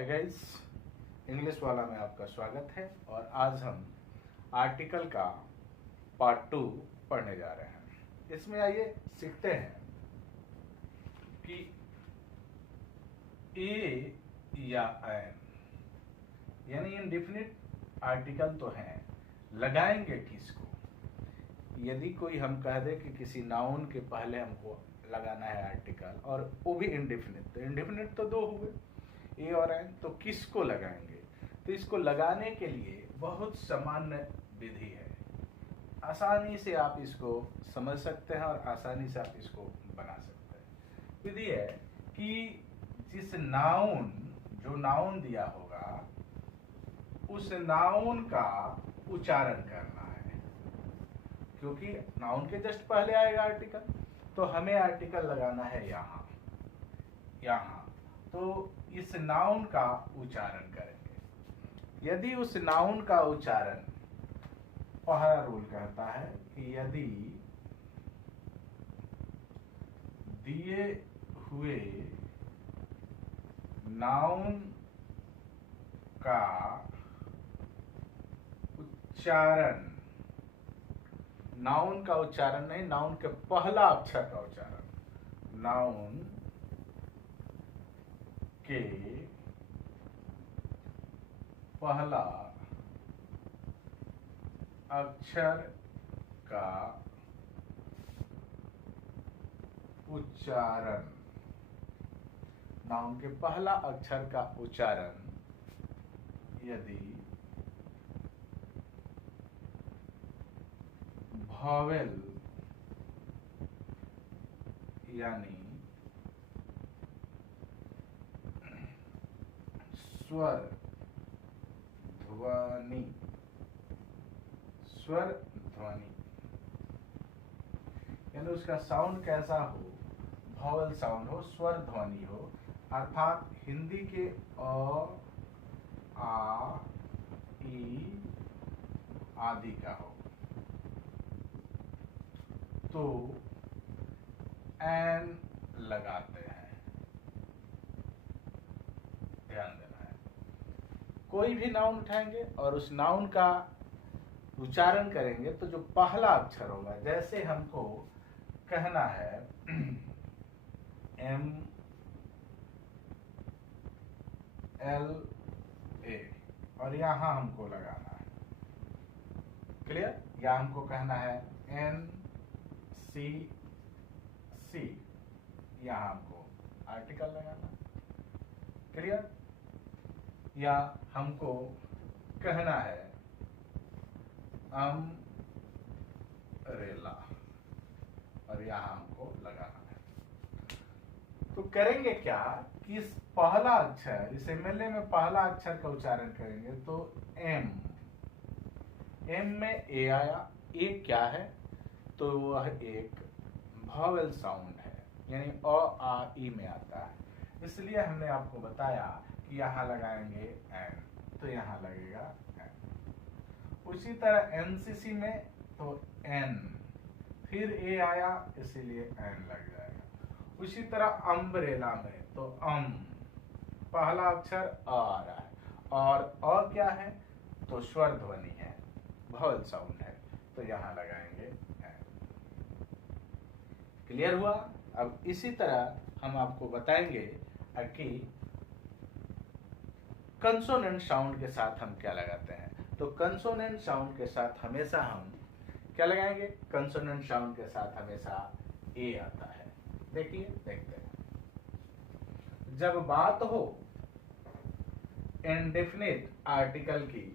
Hi guys, English वाला में आपका स्वागत है। और आज हम आर्टिकल का पार्ट 2 पढ़ने जा रहे हैं। इसमें आइए सीखते हैं कि ए या एन यानी इंडेफिनिट आर्टिकल तो हैं, लगाएंगे किसको। यदि कोई हम कह दे कि किसी नाउन के पहले हमको लगाना है आर्टिकल और वो भी इंडेफिनिट, तो इंडेफिनिट तो दो हुए, ए और एन, तो किसको लगाएंगे। तो इसको लगाने के लिए बहुत सामान्य विधि है, आसानी से आप इसको समझ सकते हैं और आसानी से आप इसको बना सकते हैं। विधि है कि जिस नाउन, जो नाउन दिया होगा उस नाउन का उच्चारण करना है, क्योंकि नाउन के जस्ट पहले आएगा आर्टिकल, तो हमें आर्टिकल लगाना है यहाँ यहाँ। तो इस नाउन का उच्चारण करेंगे। यदि उस नाउन का उच्चारण, पहला रूल कहता है कि यदि दिए हुए नाउन का उच्चारण, नाउन का उच्चारण नहीं, नाउन के पहला अक्षर का उच्चारण, नाउन के पहला अक्षर का उच्चारण, नाउन के पहला अक्षर का उच्चारण यदि वॉवेल यानी स्वर ध्वनि, स्वर ध्वनि यानी उसका साउंड कैसा हो, वॉवेल साउंड हो, स्वर ध्वनि हो, अर्थात हिंदी के अ, आ, ई आदि का हो, तो एन लगाते हैं। ध्यान देना है, कोई भी नाउन उठाएंगे और उस नाउन का उच्चारण करेंगे तो जो पहला अक्षर होगा, जैसे हमको कहना है एम एल ए और यहां हमको लगाना है, क्लियर। या हमको कहना है एन सी सी, यहां हमको आर्टिकल लगाना, क्लियर। या हमको कहना है अम्ब्रेला और यहां हमको लगाना है। तो करेंगे क्या कि इस पहला अक्षर, इस एमएलए में पहला अक्षर का उच्चारण करेंगे तो एम, एम में ए आया। ए क्या है, तो वह एक वॉवेल साउंड है, यानी अ आ ई में आता है। इसलिए हमने आपको बताया कि यहाँ लगाएंगे एन, तो यहाँ लगेगा एन। उसी तरह एनसीसी में तो एन, फिर ए आया इसीलिए एन लग जाएगा। उसी तरह अम्ब्रेला में तो पहला अक्षर अ आ रहा है, और अ क्या है, तो स्वर ध्वनि है, वॉवेल साउंड है, तो यहाँ लगाएंगे एन। क्लियर हुआ। अब इसी तरह हम आपको बताएंगे कि कंसोनेंट साउंड के साथ हम क्या लगाते हैं। तो कंसोनेंट साउंड के साथ हमेशा हम क्या लगाएंगे, कंसोनेंट साउंड के साथ हमेशा ए आता है। देखिए, देखते हैं, जब बात हो इंडेफिनिट आर्टिकल की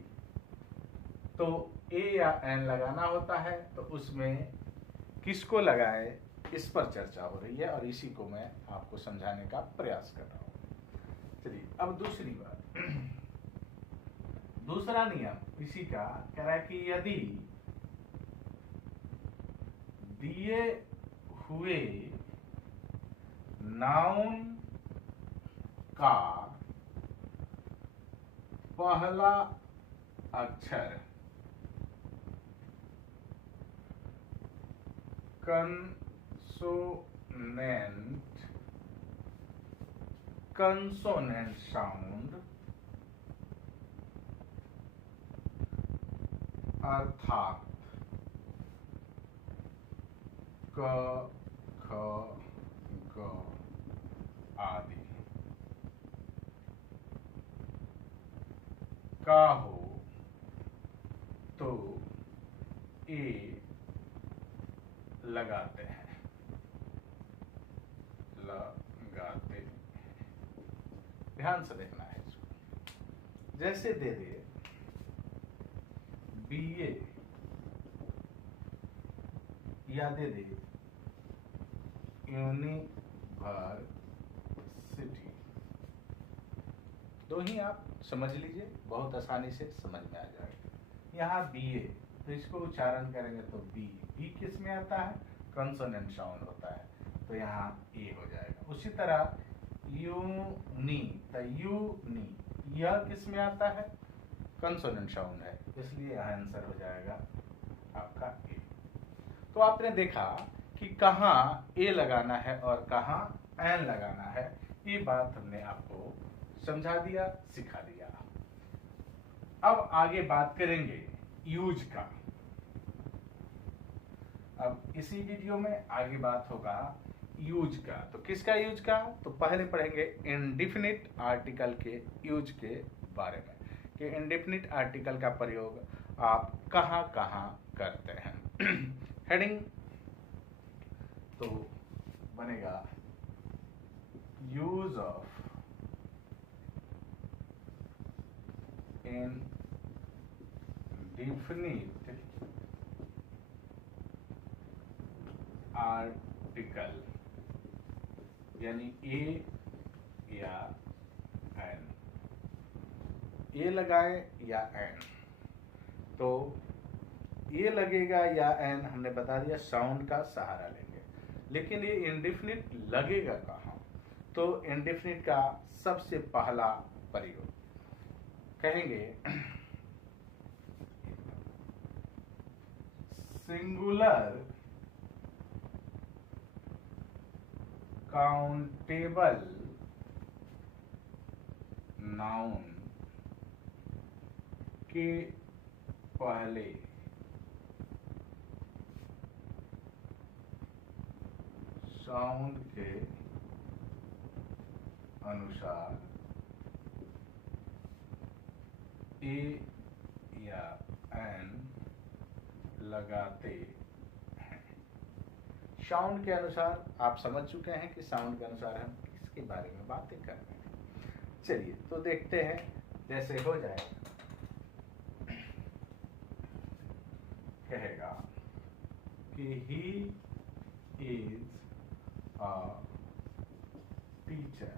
तो ए या एन लगाना होता है, तो उसमें किसको लगाए इस पर चर्चा हो रही है और इसी को मैं आपको समझाने का प्रयास कर रहा हूं। चलिए, अब दूसरी बात, दूसरा नियम इसी का कह रहा है कि यदि दिए हुए नाउन का पहला अक्षर कंसोनेंट साउंड अर्थात क ख ग आदि का हो तो ए लगाते हैं, लगाते हैं। ध्यान से देखना है इसको। जैसे दे दे बीए या दे दे यूनिवर्सिटी, दो ही आप समझ लीजिए, बहुत आसानी से समझ में आ जाएगा। यहाँ बीए, तो इसको उच्चारण करेंगे तो बी किस में आता है? कंसोनेंट साउंड होता है, तो यहाँ ए हो जाएगा। उसी तरह यूनी, तो यूनी, यह किस में आता है? कंसोनेंट साउंड है, इसलिए यहाँ आंसर हो जाएगा आपका ए। तो आपने देखा कि कहाँ ए लगाना है और कहाँ एन लगाना है, ये बात हमने आपको समझा दिया, सिखा दिया। अब आगे बात करेंगे यूज का। अब इसी वीडियो में आगे बात होगा यूज का। तो किसका यूज का? तो पहले पढ़ेंगे इंडेफिनिट आर्टिकल के यूज के बारे में, कि इंडेफिनिट आर्टिकल का प्रयोग आप कहाँ कहाँ करते हैं। हेडिंग तो बनेगा यूज ऑफ इंडेफिनिट आर्टिकल, यानी ए या एन, ए लगाए या एन। तो ये लगेगा या एन हमने बता दिया, साउंड का सहारा लेंगे। लेकिन ये इंडेफिनिट लगेगा कहाँ? तो इंडेफिनिट का सबसे पहला प्रयोग कहेंगे सिंगुलर काउंटेबल नाउन के पहले साउंड के अनुसार ए या एन लगाते हैं। साउंड के अनुसार आप समझ चुके हैं कि साउंड के अनुसार हम किसके बारे में बातें कर रहे हैं। चलिए तो देखते हैं, जैसे हो जाए कहेगा कि ही इज अ टीचर।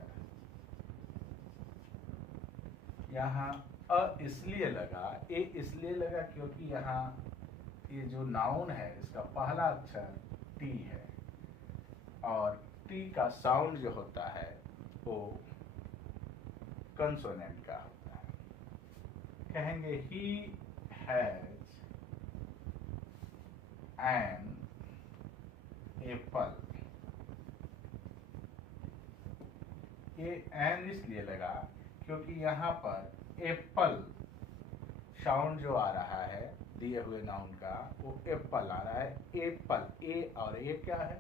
यहाँ अ इसलिए लगा, ए इसलिए लगा क्योंकि यहाँ ये जो नाउन है इसका पहला अक्षर टी है, और टी का साउंड जो होता है वो कंसोनेंट का होता है। कहेंगे ही हैज एन एप्पल। ये एन इसलिए लगा क्योंकि यहाँ पर एप्पल साउंड जो आ रहा है दिए हुए नाउन का, वो एप्पल आ रहा है। एप्पल, ए और ए क्या है?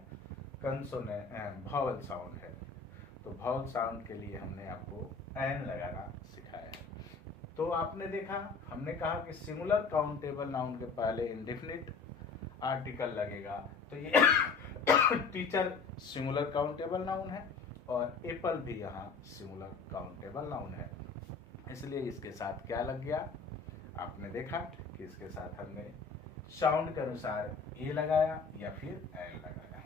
कंसोनेंट, भावल साउंड है। तो भावल साउंड के लिए हमने आपको एन लगाना सिखाया है। तो आपने देखा, हमने कहा कि सिंगुलर काउंटेबल नाउन के पहले इंडेफिनिट आर्टिकल लगेगा, तो ये टीचर सिंगुलर काउंटेबल नाउन है और एप्पल भी यहाँ सिंगुलर काउंटेबल नाउन है, इसलिए इसके साथ क्या लग गया? आपने देखा कि इसके साथ हमने साउंड के अनुसार ए लगाया या फिर एन लगाया।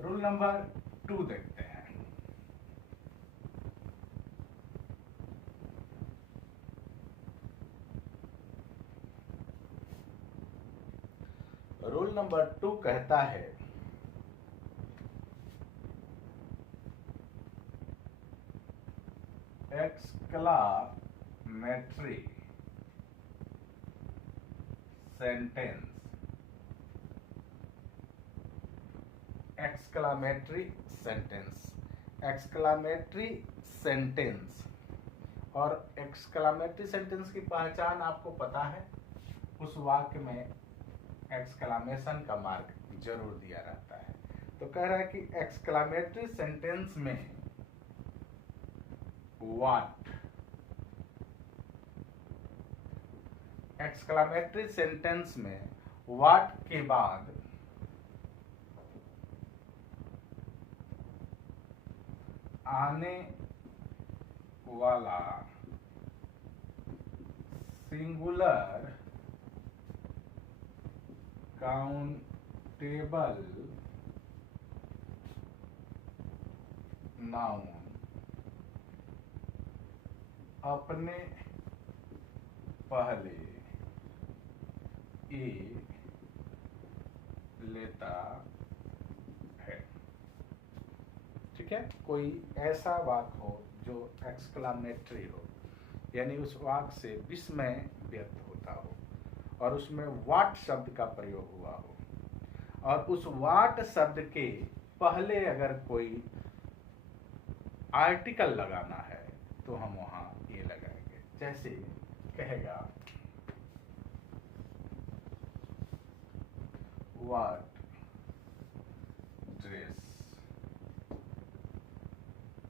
रूल नंबर 2 देखते हैं। रूल नंबर 2 कहता है exclamatory sentence, exclamatory sentence, exclamatory sentence. और एक्सक्लामेटरी सेंटेंस की पहचान आपको पता है, उस वाक्य में एक्सक्लामेशन का मार्क जरूर दिया रहता है। तो कह रहा है कि एक्सक्लामेटरी सेंटेंस में व्हाट, एक्सक्लामेटरी सेंटेंस में व्हाट के बाद आने वाला सिंगुलर काउंटेबल नाउन अपने पहले ए लेता है। ठीक है, कोई ऐसा वाक्य हो जो एक्सक्लामेटरी हो, यानी उस वाक्य से विस्मय व्यक्त होता हो और उसमें व्हाट शब्द का प्रयोग हुआ हो, और उस व्हाट शब्द के पहले अगर कोई आर्टिकल लगाना है तो हम वहां ये लगाएंगे। जैसे कहेगा व्हाट ड्रेस,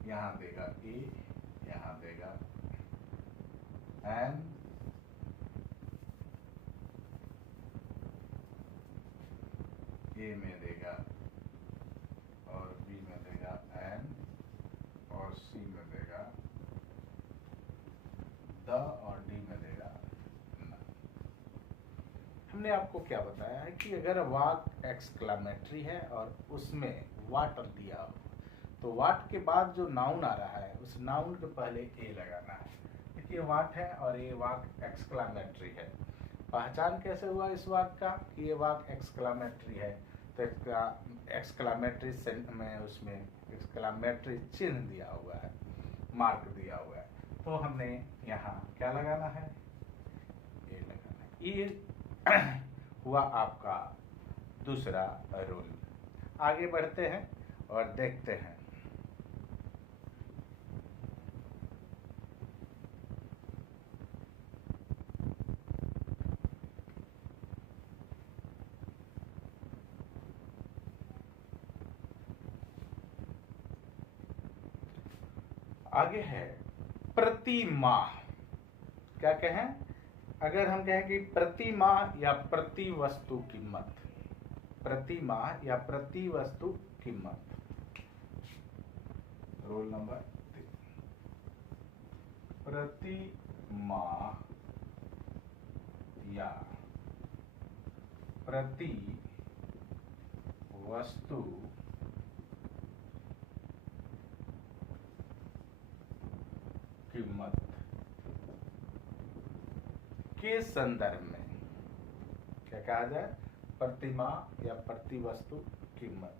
यहां देगा ए, यहां देगा एन, ए में देगा और बी में देगा एन और सी में देगा द और डी में देगा न। हमने आपको क्या बताया है कि अगर वाक्य एक्सक्लामेटरी है और उसमें व्हाट दिया हो तो व्हाट के बाद जो नाउन आ रहा है उस नाउन के पहले ए लगाना है। देखिए व्हाट है और ये वाक्य एक्सक्लामेटरी है। पहचान कैसे हुआ इस वाक्य का कि ये वाक्य एक्सक्लामेटरी है? तो एक्सक्लामेटरी में उसमें एक्सक्लामेटरी चिन्ह दिया हुआ है, मार्क दिया हुआ है। तो हमने यहाँ क्या लगाना है? ये लगाना है। ये हुआ आपका दूसरा रूल। आगे बढ़ते हैं और देखते हैं। आगे है प्रति माह। क्या कहें? अगर हम कहें कि प्रति माह या प्रति वस्तु कीमत, प्रति माह या प्रति वस्तु कीमत, रोल नंबर 3, प्रति माह या प्रति वस्तु कीमत के संदर्भ में क्या कहा जाए? प्रति माह या प्रति वस्तु कीमत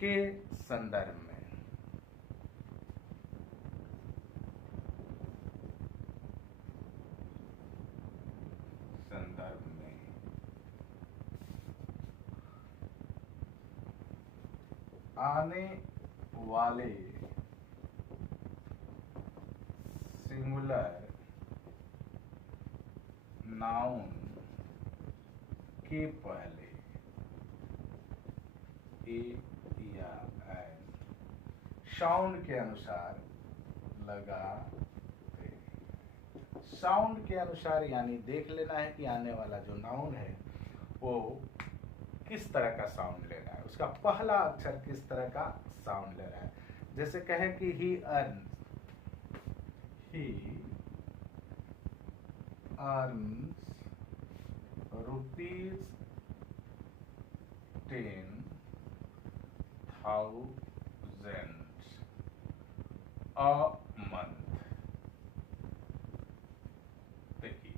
के संदर्भ में आने वाले सिंगुलर नाउन के पहले ए या एन साउंड के अनुसार लगा दे। साउंड के अनुसार यानी देख लेना है कि आने वाला जो नाउन है वो किस तरह का साउंड ले रहा है, उसका पहला अक्षर किस तरह का साउंड ले रहा है। जैसे कहे कि ही अर्न्स रुपीज 10,000 अ मंथ। देखिए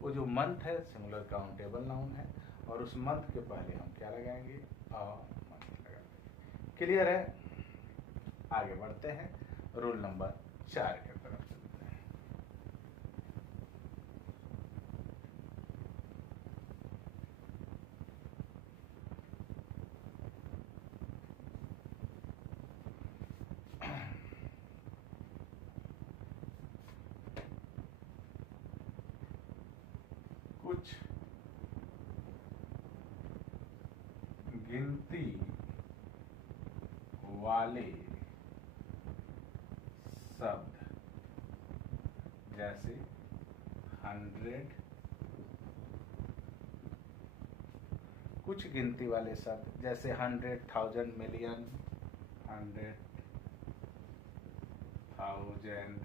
वो जो मंथ है सिंगुलर काउंटेबल नाउन है और उस मंथ के पहले हम क्या लगाएंगे? अ मंथ लगाएंगे। क्लियर है? आगे बढ़ते हैं रूल नंबर 4 के तरफ चलते हैं। गिनती वाले शब्द जैसे 100, कुछ गिनती वाले शब्द जैसे 100, 1000, मिलियन, 100,000,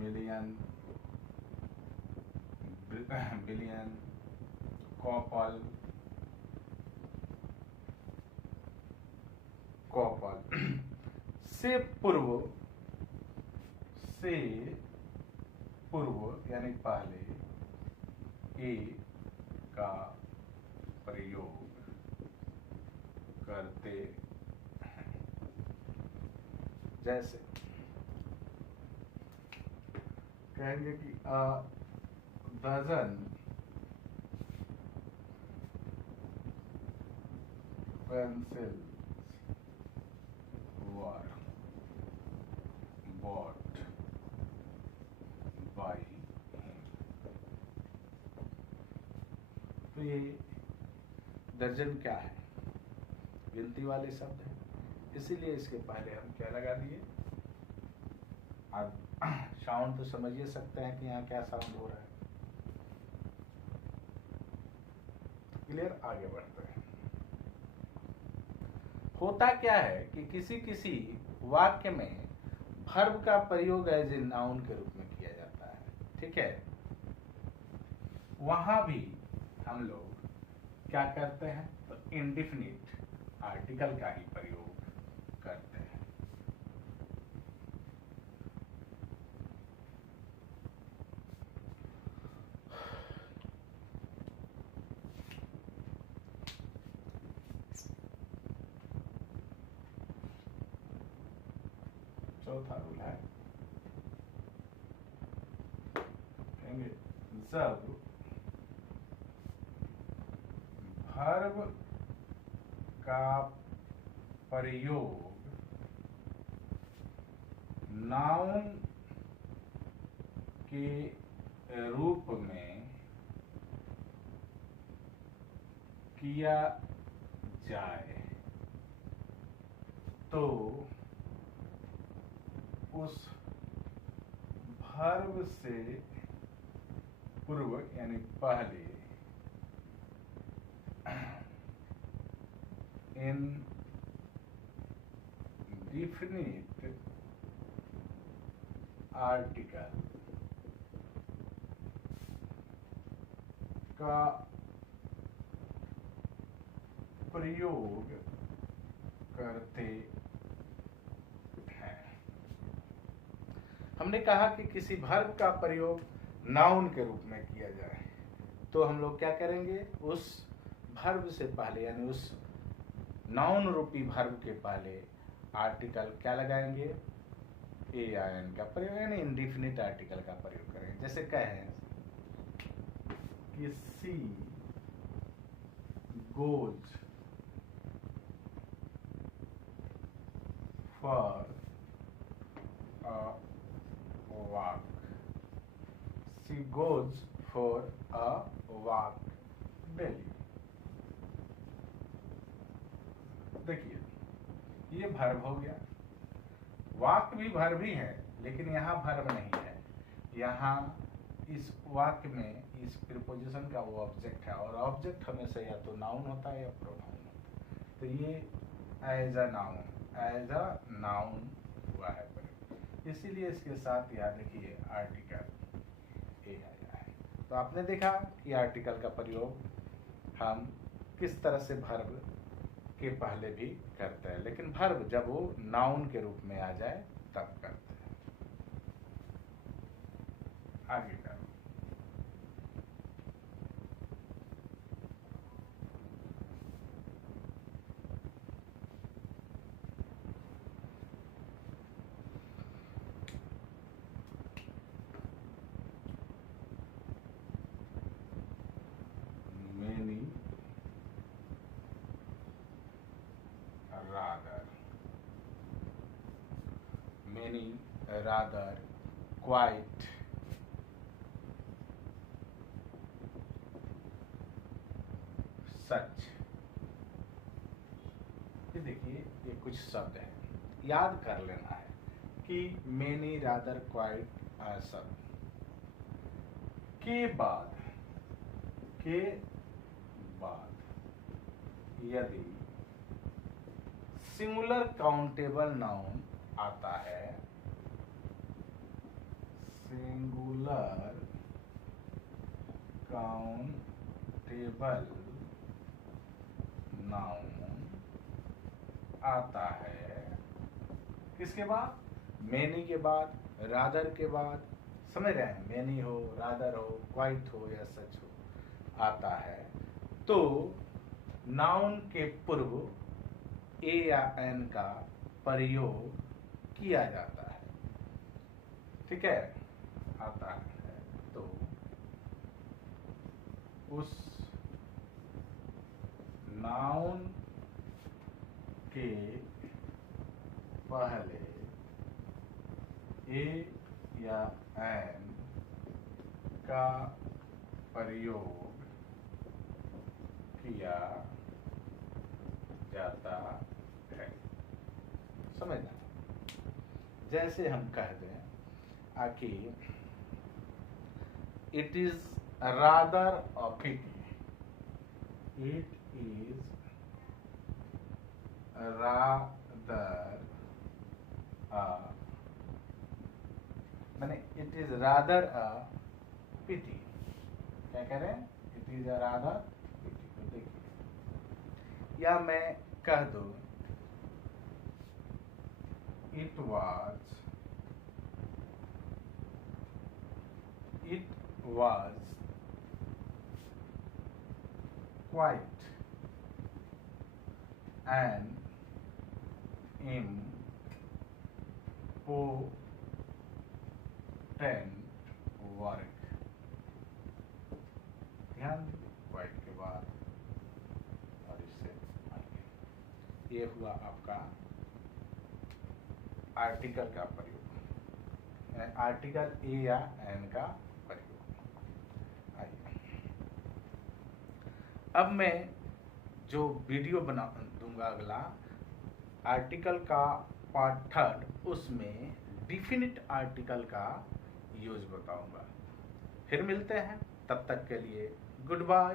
मिलियन, बिलियन, कॉपल, से पूर्व यानी पहले ए का प्रयोग करते हैं। जैसे कहेंगे कि a dozen pencils were bought by him। तो ये दर्जन क्या है? गिनती वाले शब्द है, इसीलिए इसके पहले हम क्या लगा दिए? अब साउंड तो समझिए सकते हैं कि यहाँ क्या साउंड हो रहा है। क्लियर? आगे बढ़ते हैं। होता क्या है कि किसी किसी वाक्य में वर्ब का प्रयोग एज ए नाउन के रूप में किया जाता है, ठीक है? वहां भी हम लोग क्या करते हैं? तो इंडिफिनिट आर्टिकल का ही प्रयोग करते हैं। चौथा रूल है, कहेंगे जब वर्ब का प्रयोग नाउन के रूप में किया जाए तो उस वर्ब से पूर्व यानी पहले indefinite आर्टिकल का प्रयोग करते हैं। हमने कहा कि किसी वर्ब का प्रयोग नाउन के रूप में किया जाए तो हम लोग क्या करेंगे? उस वर्ब से पहले यानी उस नाउन रूपी वर्ब के पहले आर्टिकल क्या लगाएंगे? AIN का प्रयोग यानी इंडिफिनिट आर्टिकल का प्रयोग करेंगे। जैसे कहें कि she goes for a walk. She goes for a walk daily. देखिए, ये वर्ब हो गया। वाक्य भी वर्ब ही है, लेकिन यहाँ वर्ब नहीं है। यहाँ इस वाक्य में इस प्रीपोजिशन का वो ऑब्जेक्ट है, और ऑब्जेक्ट हमेशा या तो नाउन होता है या प्रोनाउन होता है। तो ये एज अ नाउन हुआ है, इसीलिए इसके साथ यहाँ देखिए आर्टिकल ए आया है। तो आपने देखा कि आर्टिकल का प्रयोग हम किस तरह से वर्ब के पहले भी करते हैं, लेकिन वर्ब जब वो नाउन के रूप में आ जाए तब करते हैं। आगे करो। Many, rather, many, rather, quite, सच। ये देखिए, ये कुछ शब्द है, याद कर लेना है कि मेनी, रादर, क्वाइट, सब के बाद यदि सिंगुलर काउंटेबल नाउन आता है, सिंगुलर काउंटेबल नाउन आता है, किसके बाद? मेनी के बाद, रादर के बाद, समझ रहे हैं? मेनी हो, रादर हो, क्वाइट हो या सच हो, आता है तो नाउन के पूर्व ए या एन का प्रयोग किया जाता है। ठीक है, आता है तो उस नाउन के पहले ए या एन का प्रयोग किया जाता है। समझना, जैसे हम कह दें कि it is rather a pity, it is rather मैंने it is rather a pity, क्या कह रहे हैं? It is a rather pity. तो देखिए, या मैं कह दूं it was quite an important work. ध्यान दें, क्वाइट के बाद और इससे आगे। ये हुआ आपका आर्टिकल का प्रयोग, आर्टिकल ए या एन का प्रयोग। आइए, अब मैं जो वीडियो बना दूंगा अगला, आर्टिकल का पार्ट 3, उसमें डिफिनिट आर्टिकल का यूज बताऊंगा। फिर मिलते हैं, तब तक के लिए गुड बाय।